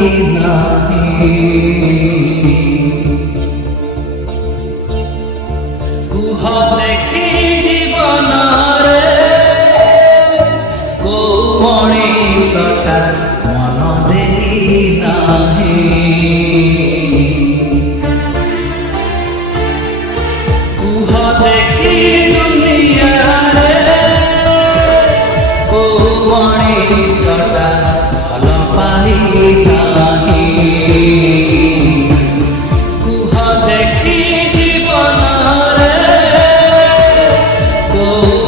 नाही कुह देखी जीवन रे को मणिषटा मन देई नाही कुह देखी दुनिया रे को मणिषटा भल पाई नाही कुह देखी जीवन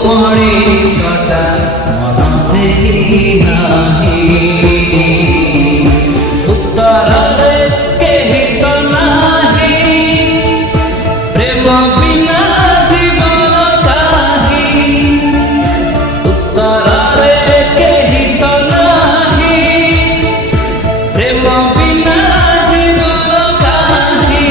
मणिषटा मन देई नाही उत्तरले केहि तो नाही प्रेम बिना जीवन काहि उत्तरले केहि तो नाही प्रेम बिना जीवन काहि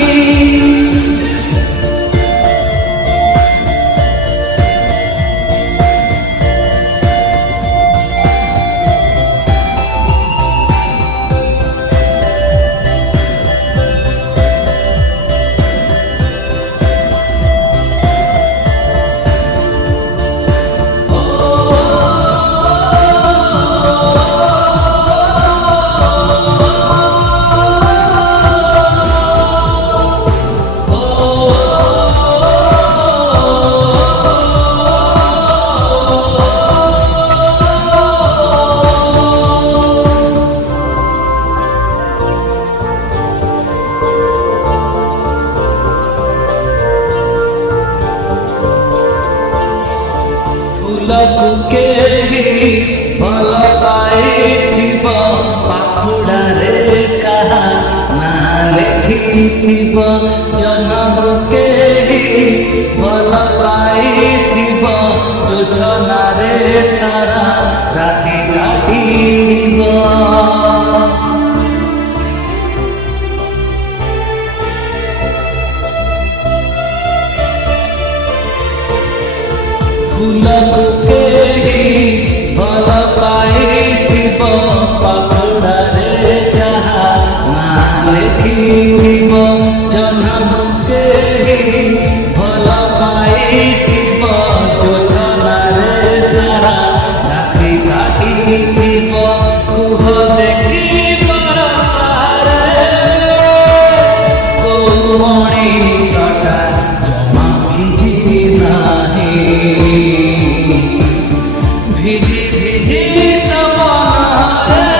केही भल पाइथिब पाखुड़ारे कहा ना लेखिथिब जनमु केही भल पाइथिब जोछनारे सारा राति काटिब फूलकु केही भल पाइथिब पाखुड़ारे कहा ना लेखिथिब जनमु केही भल पाइथिब जोछनारे सारा राति काटिथिब कुह देखी बरसारे को मणिषटा जमा भिजी नाही भिजी भिजी सपनारे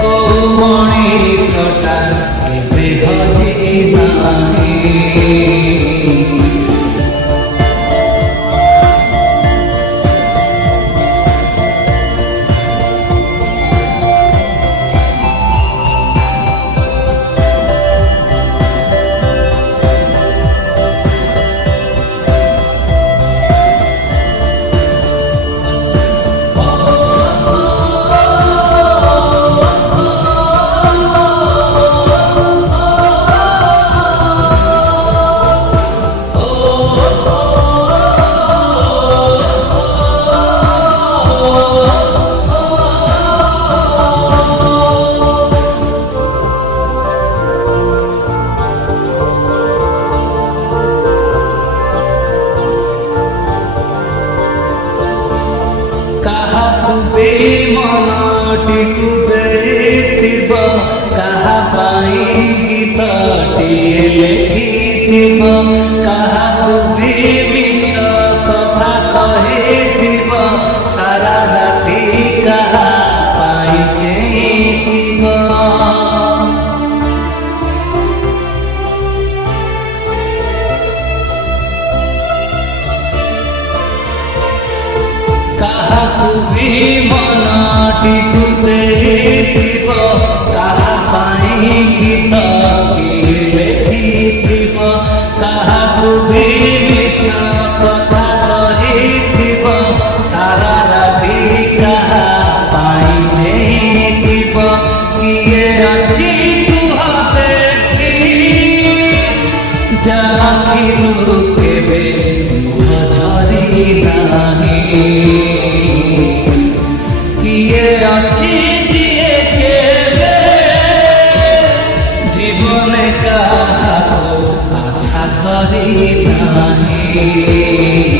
को मणिषटा केबे हजी नाही मनटिकु देथिब कहा पाई गीतटिए लेखिथिब काहाकु भी मिछ कथा कहिथिब सारा राति कहा पाई चेइथिब काहाकु भी मनटिकु देथिब काहा पाई गीतटिए लेखिथिब काहाकु भी मिछ कथा कहिथिब सारा राति कहा पाई चेइथिब किए अछि तुह देखी जाखिलु केबे मुह झरी नाही किए अछि जिए के ନାହିଁ